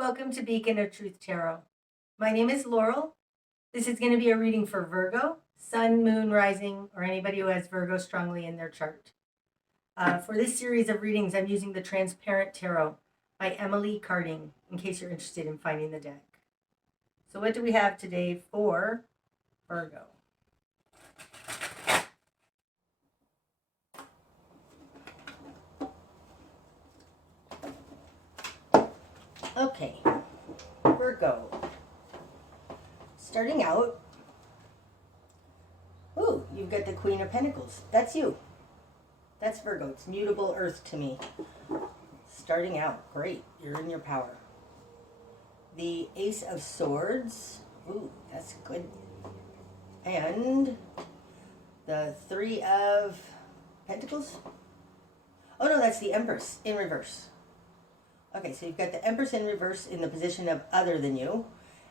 Welcome to Beacon of Truth Tarot. My name is Laurel. This is going to be a reading for Virgo, Sun, Moon, Rising, or anybody who has Virgo strongly in their chart. For this series of readings, I'm using the Transparent Tarot by Emily Carding, in case you're interested in finding the deck. So what do we have today for Virgo? Okay, Virgo. Starting out, ooh, you've got the Queen of Pentacles. That's you. That's Virgo. It's mutable earth to me. Starting out, great. You're in your power. The Ace of Swords. Ooh, that's good. And the Three of Pentacles. Oh no, that's the Empress in reverse. Okay, so you've got the Empress in reverse in the position of other than you.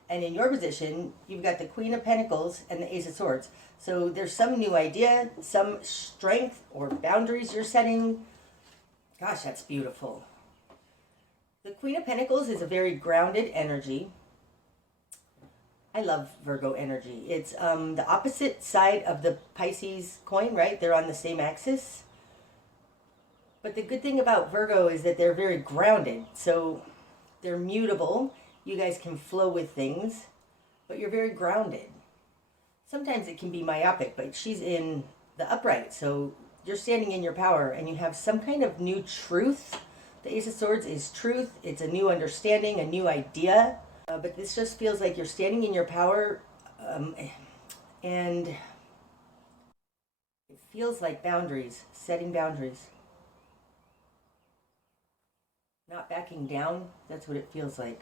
And in your position, you've got the Queen of Pentacles and the Ace of Swords. So there's some new idea, some strength or boundaries you're setting. Gosh, that's beautiful. The Queen of Pentacles is a very grounded energy. I love Virgo energy. It's the opposite side of the Pisces coin, right? They're on the same axis. But the good thing about Virgo is that they're very grounded. So they're mutable. You guys can flow with things, but you're very grounded. Sometimes it can be myopic, but she's in the upright. So you're standing in your power and you have some kind of new truth. The Ace of Swords is truth. It's a new understanding, a new idea. But this just feels like you're standing in your power, and it feels like boundaries, setting boundaries. Not backing down, that's what it feels like.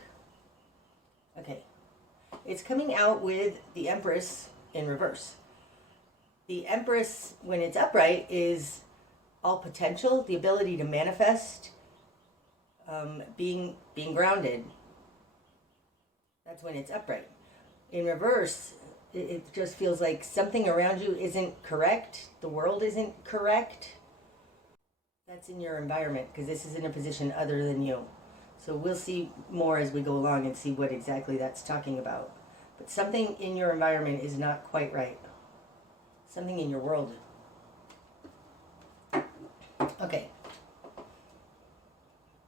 Okay, it's coming out with the Empress in reverse. The Empress, when it's upright, is all potential, the ability to manifest, being grounded. That's when it's upright. In reverse, it just feels like something around you isn't correct, the world isn't correct. That's in your environment, because this is in a position other than you. So we'll see more as we go along and see what exactly that's talking about. But something in your environment is not quite right. Something in your world. Okay.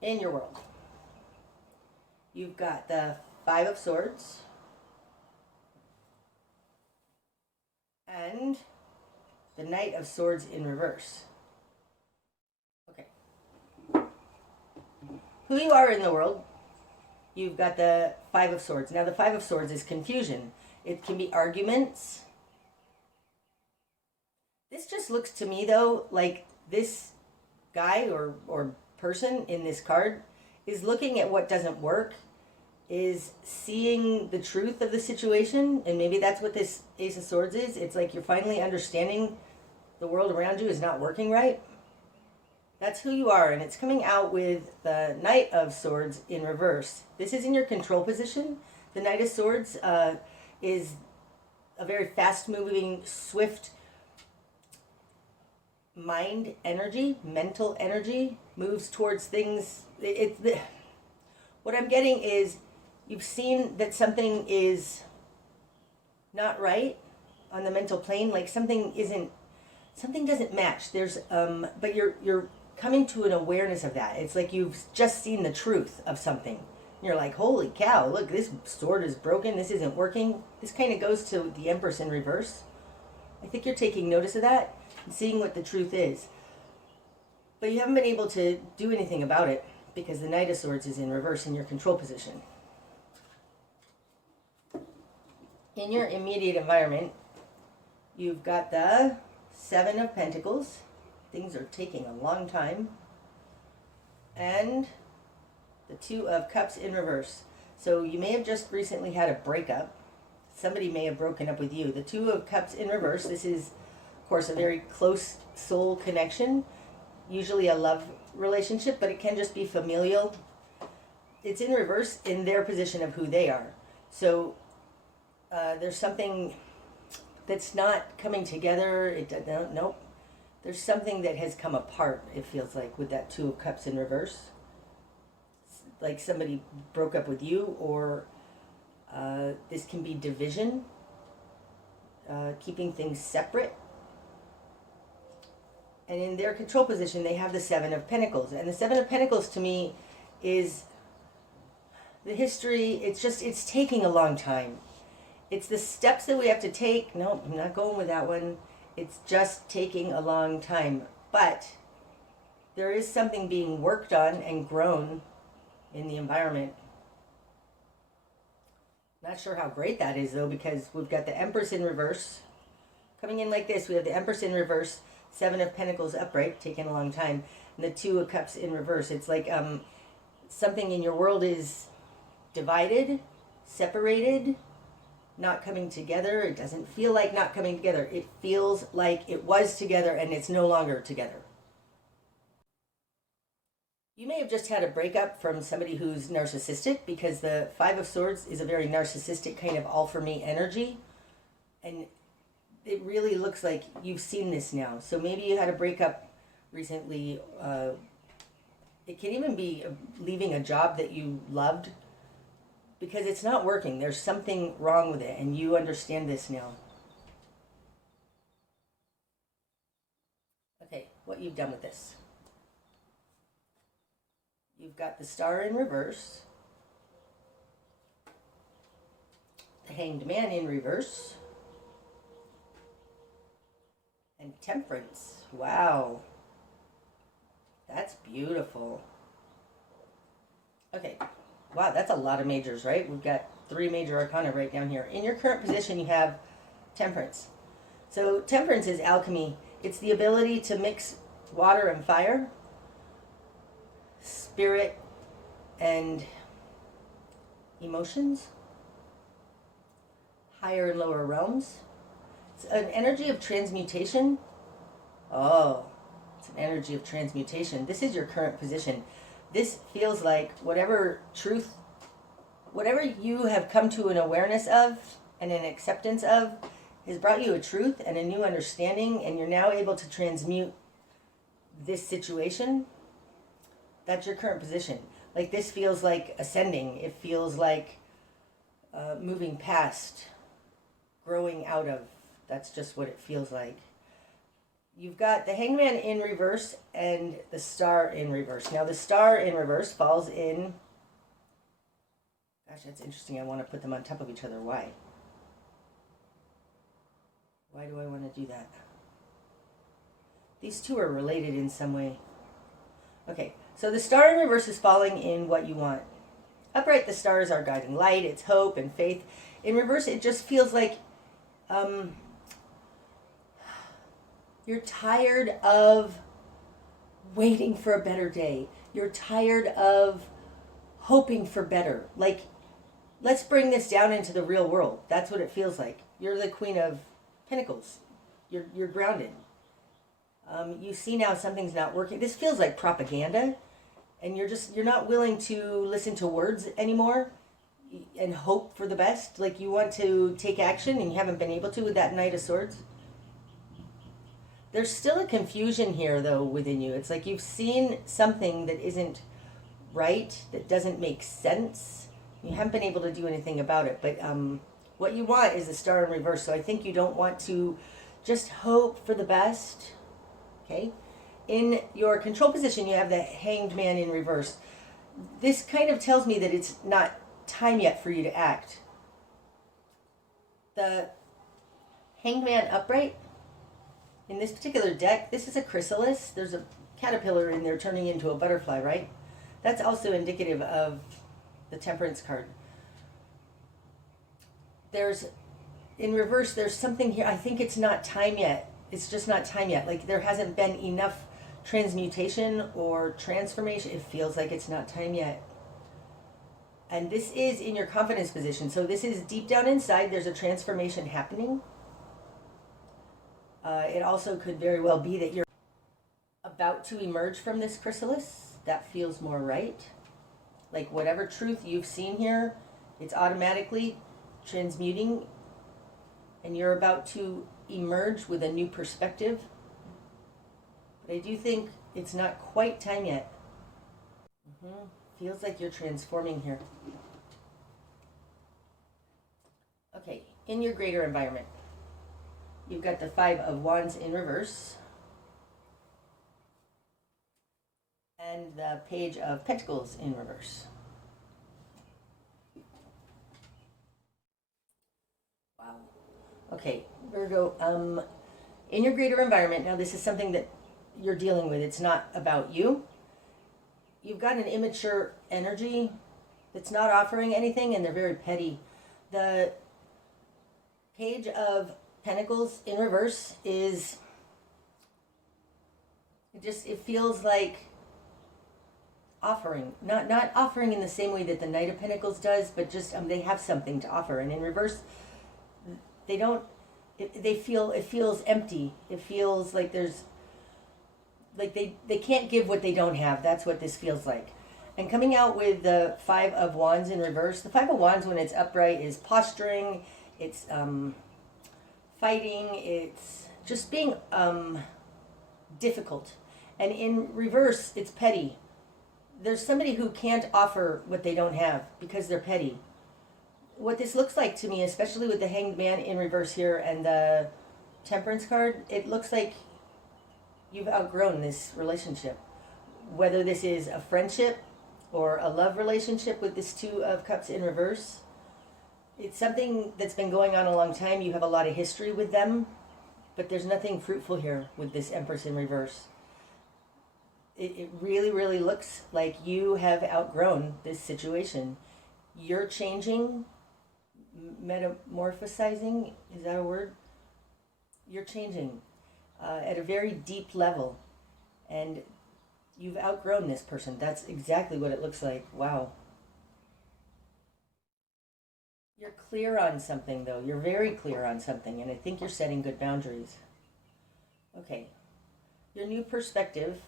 In your world, you've got the Five of Swords and the Knight of Swords in reverse. Who you are in the world, you've got the Five of Swords. Now the Five of Swords is confusion. It can be arguments. This just looks to me though like this guy or person in this card is looking at what doesn't work, is seeing the truth of the situation, and maybe that's what this Ace of Swords is. It's like you're finally understanding the world around you is not working right. That's who you are, and it's coming out with the Knight of Swords in reverse. This is in your control position. The Knight of Swords is a very fast-moving, swift mind energy, mental energy, moves towards things. What I'm getting is you've seen that something is not right on the mental plane, like something doesn't match. There's but you're coming to an awareness of that. It's like you've just seen the truth of something. You're like, holy cow, look, this sword is broken, this isn't working. This kind of goes to the Empress in reverse. I think you're taking notice of that and seeing what the truth is. But you haven't been able to do anything about it because the Knight of Swords is in reverse in your control position. In your immediate environment, you've got the Seven of Pentacles. Things are taking a long time. And the Two of Cups in reverse. So you may have just recently had a breakup. Somebody may have broken up with you. The Two of Cups in reverse. This is, of course, a very close soul connection. Usually a love relationship, but it can just be familial. It's in reverse in their position of who they are. So there's something that's not coming together. Nope. There's something that has come apart, it feels like, with that Two of Cups in reverse. like somebody broke up with you, or this can be division, keeping things separate. And in their control position, they have the Seven of Pentacles. And the Seven of Pentacles to me is the history. It's taking a long time. It's the steps that we have to take. No, I'm not going with that one. It's just taking a long time. But there is something being worked on and grown in the environment. Not sure how great that is, though, because we've got the Empress in reverse. Coming in like this, we have the Empress in reverse, Seven of Pentacles upright, taking a long time, and the Two of Cups in reverse. It's like something in your world is divided, separated, not coming together. It doesn't feel like not coming together. It feels like it was together and it's no longer together. You may have just had a breakup from somebody who's narcissistic, because the Five of Swords is a very narcissistic kind of all for me energy. And it really looks like you've seen this now. So maybe you had a breakup recently. It can even be leaving a job that you loved, because it's not working. There's something wrong with it, and you understand this now. Okay, what you've done with this. You've got the Star in reverse, the Hanged Man in reverse, and Temperance. Wow. That's beautiful. Okay. Wow, that's a lot of majors, right? We've got 3 major arcana right down here. In your current position, you have Temperance. So Temperance is alchemy. It's the ability to mix water and fire, spirit and emotions, higher and lower realms. It's an energy of transmutation. Oh, it's an energy of transmutation. This is your current position. This feels like whatever truth, whatever you have come to an awareness of and an acceptance of has brought you a truth and a new understanding, and you're now able to transmute this situation. That's your current position. Like, this feels like ascending. It feels like moving past, growing out of. That's just what it feels like. You've got the Hangman in reverse and the Star in reverse. Now, the Star in reverse falls in... Gosh, that's interesting. I want to put them on top of each other. Why? Why do I want to do that? These two are related in some way. Okay, so the Star in reverse is falling in what you want. Upright, the stars are guiding light. It's hope and faith. In reverse, it just feels like... you're tired of waiting for a better day. You're tired of hoping for better. Like, let's bring this down into the real world. That's what it feels like. You're the Queen of Pentacles. You're grounded. You see now something's not working. This feels like propaganda, and you're not willing to listen to words anymore and hope for the best. Like, you want to take action and you haven't been able to with that Knight of Swords. There's still a confusion here, though, within you. It's like you've seen something that isn't right, that doesn't make sense. You haven't been able to do anything about it. But what you want is the Star in reverse. So I think you don't want to just hope for the best. Okay? In your control position, you have the Hanged Man in reverse. This kind of tells me that it's not time yet for you to act. The Hanged Man upright... In this particular deck, this is a chrysalis. There's a caterpillar in there turning into a butterfly, right? That's also indicative of the Temperance card. In reverse, there's something here. I think it's not time yet. It's just not time yet. Like, there hasn't been enough transmutation or transformation. It feels like it's not time yet. And this is in your confidence position. So this is deep down inside. There's a transformation happening. It also could very well be that you're about to emerge from this chrysalis. That feels more right. Like, whatever truth you've seen here, it's automatically transmuting, and you're about to emerge with a new perspective. But I do think it's not quite time yet. Feels like you're transforming here. Okay, in your greater environment, you've got the Five of Wands in reverse and the Page of Pentacles in reverse. Wow. Okay, Virgo, in your greater environment, now this is something that you're dealing with. It's not about you. You've got an immature energy that's not offering anything, and they're very petty. The Page of Pentacles in reverse is it feels like offering, not offering in the same way that the Knight of Pentacles does, but just they have something to offer, and in reverse they don't. It feels empty. It feels like there's like they can't give what they don't have. That's what this feels like. And coming out with the Five of Wands in reverse, the Five of Wands when it's upright is posturing, it's fighting, it's just being difficult. And in reverse, it's petty. There's somebody who can't offer what they don't have because they're petty. What this looks like to me, especially with the Hanged Man in reverse here and the Temperance card, it looks like you've outgrown this relationship. Whether this is a friendship or a love relationship with this Two of Cups in reverse, it's something that's been going on a long time. You have a lot of history with them, but there's nothing fruitful here with this Empress in reverse. It really, really looks like you have outgrown this situation. You're changing, metamorphosizing, is that a word? You're changing at a very deep level, and you've outgrown this person. That's exactly what it looks like. Wow. You're clear on something, though. You're very clear on something, and I think you're setting good boundaries. Okay. Your new perspective,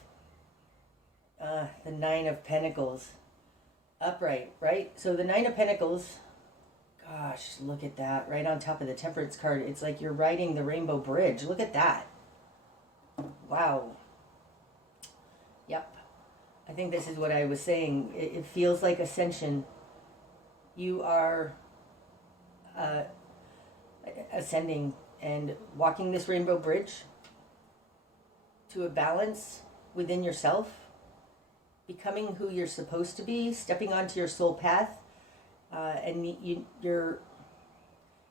the Nine of Pentacles, upright, right? So the Nine of Pentacles, gosh, look at that. Right on top of the Temperance card. It's like you're riding the Rainbow Bridge. Look at that. Wow. Yep. I think this is what I was saying. It feels like ascension. You are ascending and walking this Rainbow Bridge to a balance within yourself, becoming who you're supposed to be, stepping onto your soul path, and you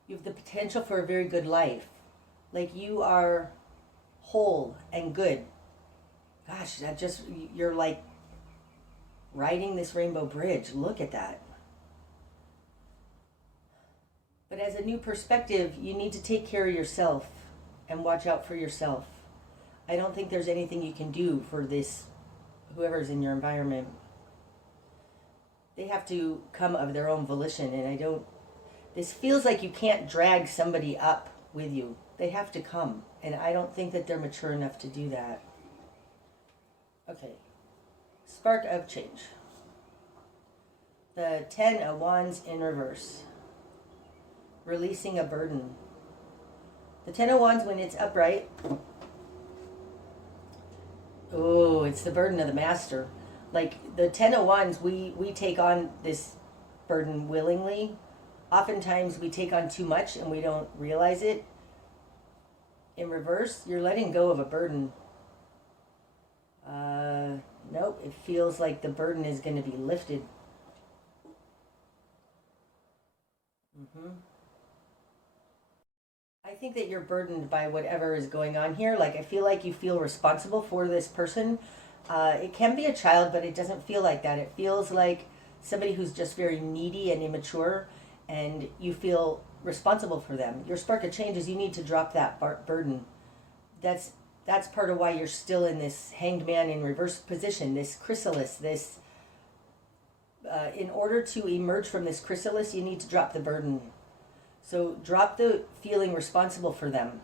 have the potential for a very good life. Like you are whole and good. Gosh, you're like riding this Rainbow Bridge. Look at that. But as a new perspective, you need to take care of yourself and watch out for yourself. I don't think there's anything you can do for this, whoever's in your environment. They have to come of their own volition, and this feels like you can't drag somebody up with you. They have to come, and I don't think that they're mature enough to do that. Okay, spark of change. The Ten of Wands in reverse. Releasing a burden. The Ten of Wands when it's upright, oh, it's the burden of the Master. Like the Ten of Wands, we take on this burden willingly. Oftentimes we take on too much and we don't realize it. In reverse, you're letting go of a burden. Nope, it feels like the burden is going to be lifted. I think that you're burdened by whatever is going on here. Like, I feel like you feel responsible for this person. It can be a child, but it doesn't feel like that. It feels like somebody who's just very needy and immature, and you feel responsible for them. Your spark of change is you need to drop that burden. That's part of why you're still in this Hanged Man in reverse position, this chrysalis, this... in order to emerge from this chrysalis, you need to drop the burden. So drop the feeling responsible for them.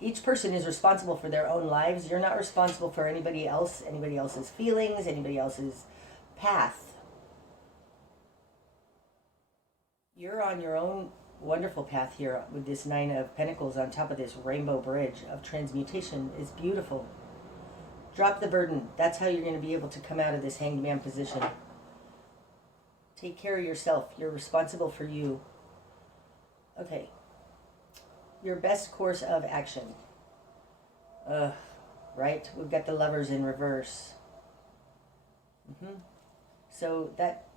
Each person is responsible for their own lives. You're not responsible for anybody else's feelings, anybody else's path. You're on your own wonderful path here with this Nine of Pentacles on top of this Rainbow Bridge of transmutation. Is beautiful. Drop the burden. That's how you're going to be able to come out of this Hanged Man position. Take care of yourself. You're responsible for you. Okay. Your best course of action. Right? We've got the Lovers in reverse. So that,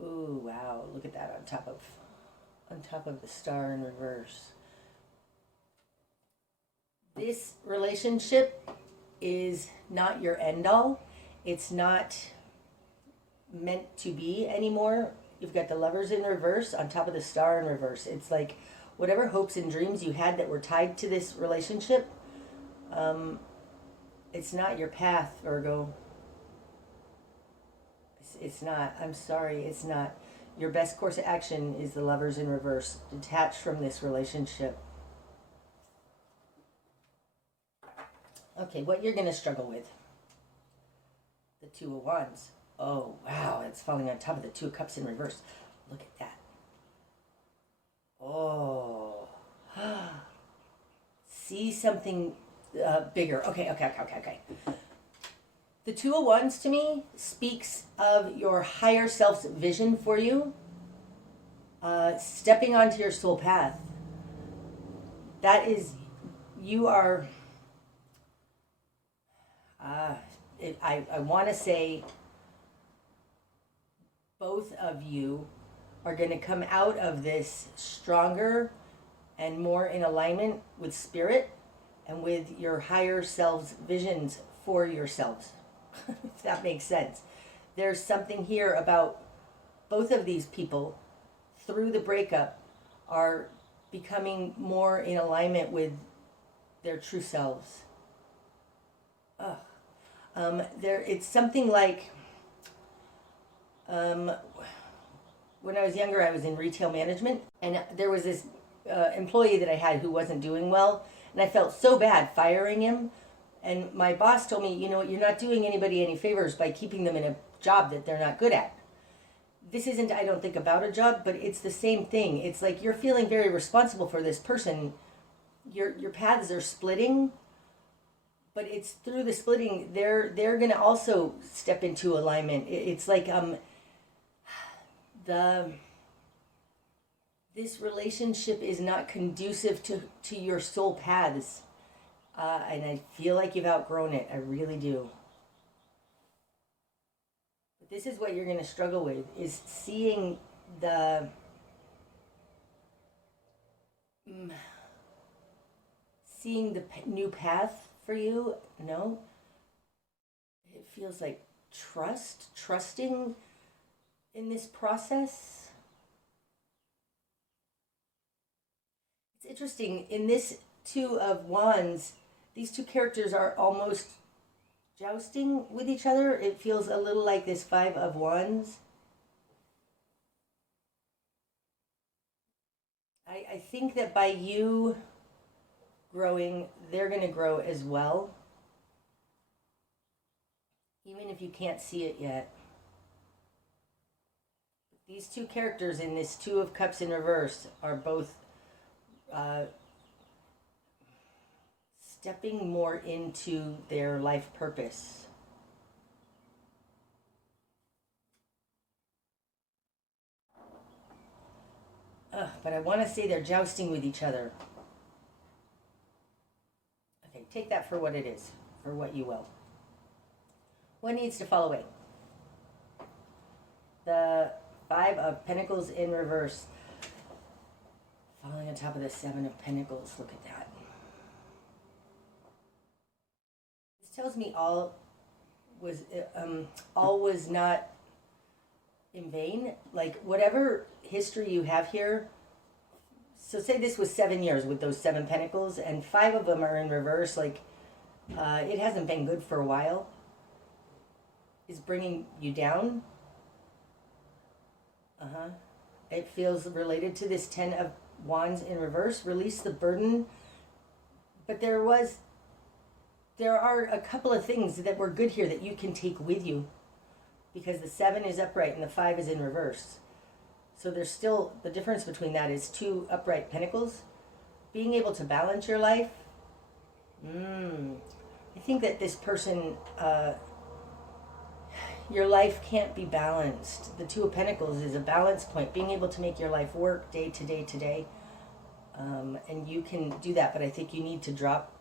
ooh, wow, look at that on top of the Star in reverse. This relationship is not your end all. It's not meant to be anymore. You've got the Lovers in reverse on top of the Star in reverse. It's like whatever hopes and dreams you had that were tied to this relationship, it's not your path, Virgo. It's not. I'm sorry, it's not. Your best course of action is the Lovers in reverse. Detach from this relationship. Okay, what you're going to struggle with. The Two of Wands. Oh, wow, it's falling on top of the Two of Cups in reverse. Look at that. Oh. See something bigger. Okay. The Two of Wands to me speaks of your higher self's vision for you. Stepping onto your soul path. That is, you are... I want to say both of you are going to come out of this stronger and more in alignment with spirit and with your higher selves' visions for yourselves, if that makes sense. There's something here about both of these people through the breakup are becoming more in alignment with their true selves. It's something like, when I was younger, I was in retail management, and there was this employee that I had who wasn't doing well, and I felt so bad firing him. And my boss told me, you know, you're not doing anybody any favors by keeping them in a job that they're not good at. This isn't, I don't think, about a job, but it's the same thing. It's like you're feeling very responsible for this person. Your paths are splitting. But it's through the splitting, they're going to also step into alignment. It's like this relationship is not conducive to your soul paths. And I feel like you've outgrown it. I really do. But this is what you're going to struggle with, is seeing the... seeing the new path for you. No, it feels like trusting in this process. It's interesting, in this Two of Wands, these two characters are almost jousting with each other. It feels a little like this Five of Wands. I think that by you growing, they're going to grow as well, even if you can't see it yet. These two characters in this Two of Cups in reverse are both stepping more into their life purpose. But I want to say they're jousting with each other. Take that for what it is, for what you will. What needs to fall away? The Five of Pentacles in reverse. Falling on top of the Seven of Pentacles. Look at that. This tells me all was not in vain. Like, whatever history you have here. So say this was 7 years with those Seven Pentacles, and 5 of them are in reverse. Like, it hasn't been good for a while. Is bringing you down. It feels related to this 10 of Wands in reverse. Release the burden. But there are a couple of things that were good here that you can take with you, because the 7 is upright and the 5 is in reverse. So there's still, the difference between that is 2 upright pentacles. Being able to balance your life. I think that this person, your life can't be balanced. The Two of Pentacles is a balance point, being able to make your life work day to day to day. And you can do that, but I think you need to drop,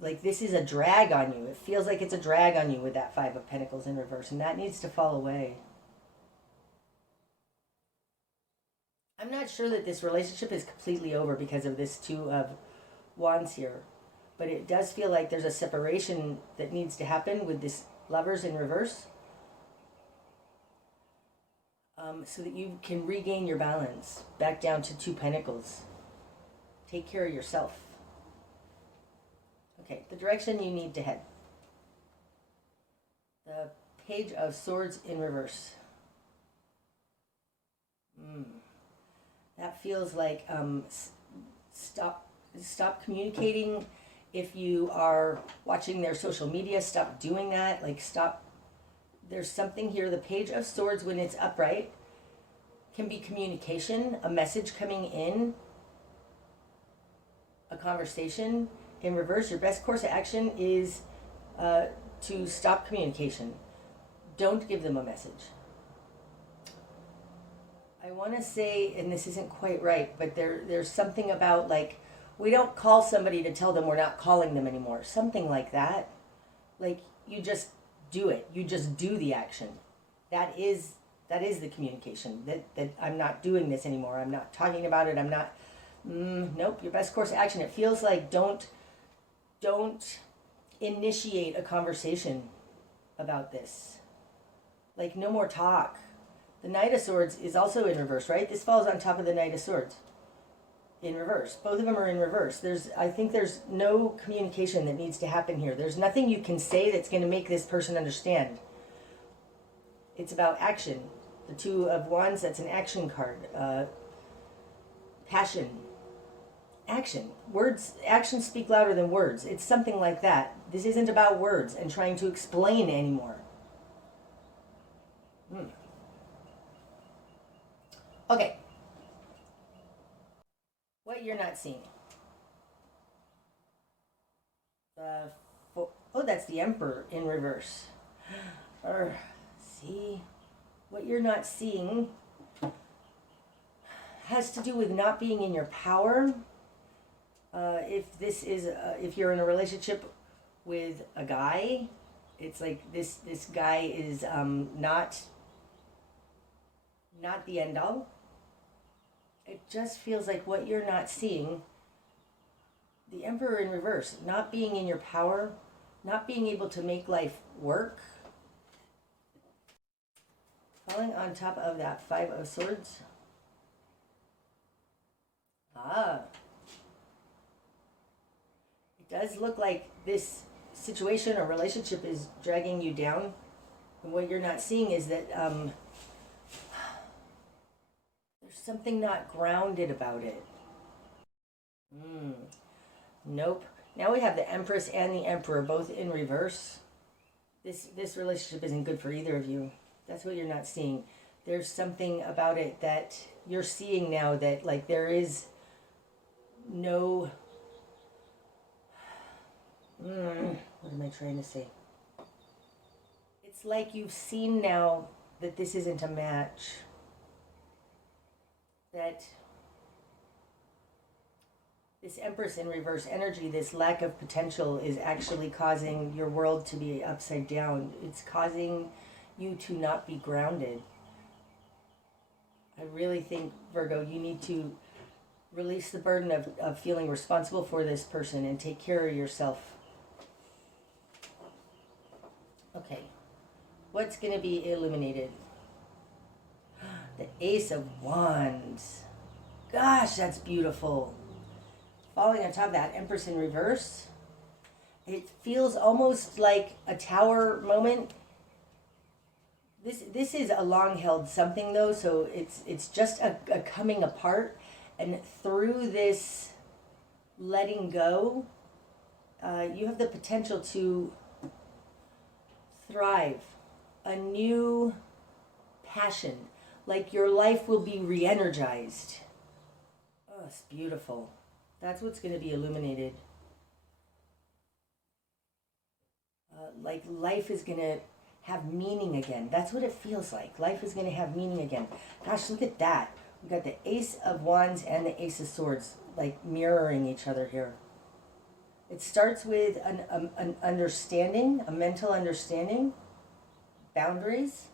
like this is a drag on you. It feels like it's a drag on you with that Five of Pentacles in reverse, and that needs to fall away. I'm not sure that this relationship is completely over because of this Two of Wands here, but it does feel like there's a separation that needs to happen with this Lovers in reverse, so that you can regain your balance back down to Two Pentacles. Take care of yourself. Okay, the direction you need to head. The Page of Swords in reverse. That feels like stop communicating. If you are watching their social media, stop doing that. Like stop. There's something here. The Page of Swords, when it's upright, can be communication, a message coming in, a conversation. In reverse, your best course of action is to stop communication. Don't give them a message. I want to say, and this isn't quite right, but there's something about like, we don't call somebody to tell them we're not calling them anymore. Something like that. Like you just do it. You just do the action. That is the communication. That I'm not doing this anymore. I'm not talking about it. I'm not. Nope. Your best course of action. It feels like don't initiate a conversation about this. Like no more talk. The Knight of Swords is also in reverse, right? This falls on top of the Knight of Swords. In reverse. Both of them are in reverse. I think there's no communication that needs to happen here. There's nothing you can say that's going to make this person understand. It's about action. The Two of Wands, that's an action card. Passion. Action. Words, actions speak louder than words. It's something like that. This isn't about words and trying to explain anymore. Okay. What you're not seeing. That's the Emperor in reverse. See, what you're not seeing has to do with not being in your power. If you're in a relationship with a guy, it's like this guy is not the end all. It just feels like what you're not seeing, the Emperor in reverse, not being in your power, not being able to make life work. Falling on top of that Five of Swords. It does look like this situation or relationship is dragging you down. And what you're not seeing is that something not grounded about it. Nope. Now we have the Empress and the Emperor both in reverse. This relationship isn't good for either of you. That's what you're not seeing. There's something about it that you're seeing now that like there is no... what am I trying to say? It's like you've seen now that this isn't a match. That this Empress in reverse energy, this lack of potential is actually causing your world to be upside down. It's causing you to not be grounded. I really think, Virgo, you need to release the burden of feeling responsible for this person and take care of yourself. Okay. What's going to be illuminated? The Ace of Wands. Gosh, that's beautiful. Falling on top of that, Empress in reverse. It feels almost like a tower moment. This is a long-held something, though, so it's just a coming apart. And through this letting go, you have the potential to thrive. A new passion. Like your life will be re-energized. Oh, it's beautiful. That's what's going to be illuminated. Like life is going to have meaning again. That's what it feels like. Life is going to have meaning again. Gosh, look at that. We've got the Ace of Wands and the Ace of Swords, like mirroring each other here. It starts with an understanding, a mental understanding, boundaries,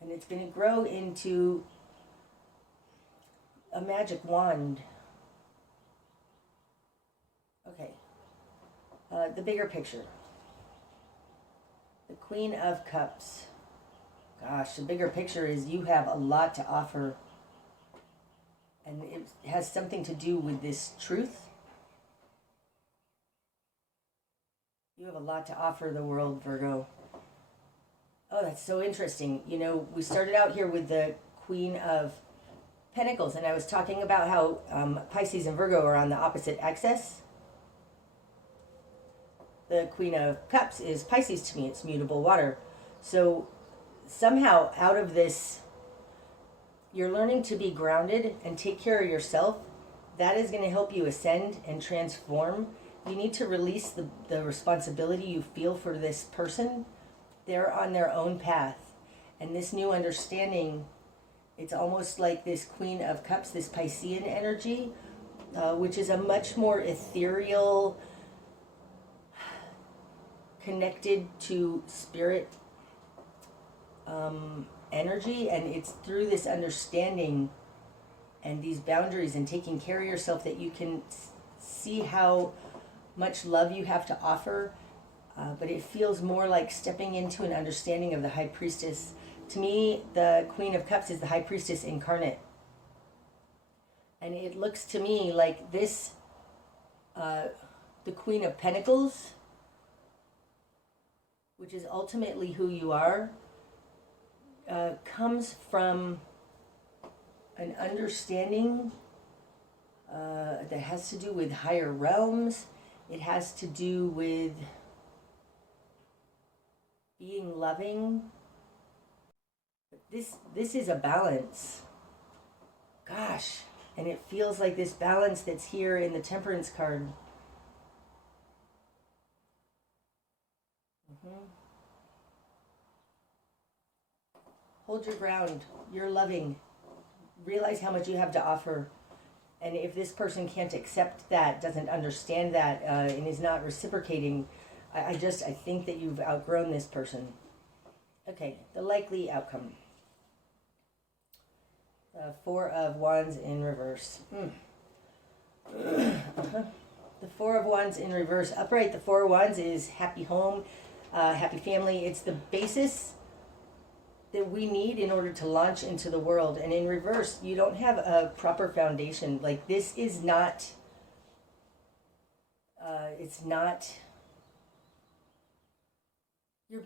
and it's going to grow into a magic wand. Okay. The bigger picture. The Queen of Cups. Gosh, the bigger picture is you have a lot to offer. And it has something to do with this truth. You have a lot to offer the world, Virgo. Oh, that's so interesting. You know, we started out here with the Queen of Pentacles, and I was talking about how Pisces and Virgo are on the opposite axis. The Queen of Cups is Pisces to me. It's mutable water. So somehow out of this, you're learning to be grounded and take care of yourself. That is going to help you ascend and transform. You need to release the responsibility you feel for this person. They're on their own path. And this new understanding, it's almost like this Queen of Cups, this Piscean energy, which is a much more ethereal, connected to spirit energy, and it's through this understanding and these boundaries and taking care of yourself that you can see how much love you have to offer, but it feels more like stepping into an understanding of the High Priestess. To me, the Queen of Cups is the High Priestess incarnate, and it looks to me like this, the Queen of Pentacles, which is ultimately who you are, comes from an understanding that has to do with higher realms. It has to do with being loving. This is a balance. Gosh, and it feels like this balance that's here in the Temperance card. Hold your ground. You're loving. Realize how much you have to offer. And if this person can't accept that, doesn't understand that, and is not reciprocating, I think that you've outgrown this person. Okay, the likely outcome. Four of Wands in reverse. The Four of Wands in reverse. Upright, the Four of Wands is happy home, happy family. It's the basis that we need in order to launch into the world. And in reverse, you don't have a proper foundation. Like, this is not, it's not, you're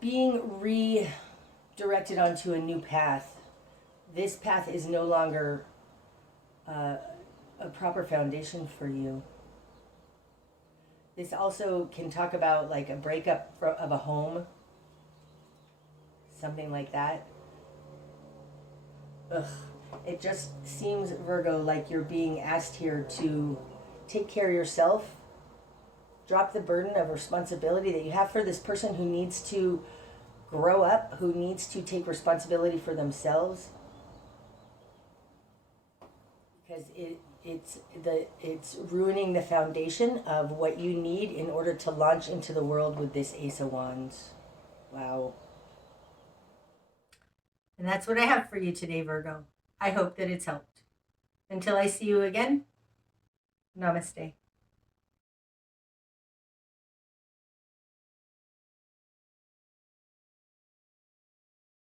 being redirected onto a new path. This path is no longer a proper foundation for you. This also can talk about like a breakup of a home. Something like that. Ugh. It just seems, Virgo, like you're being asked here to take care of yourself. Drop the burden of responsibility that you have for this person who needs to grow up, who needs to take responsibility for themselves. Because it's ruining the foundation of what you need in order to launch into the world with this Ace of Wands. Wow. And that's what I have for you today, Virgo. I hope that it's helped. Until I see you again, namaste.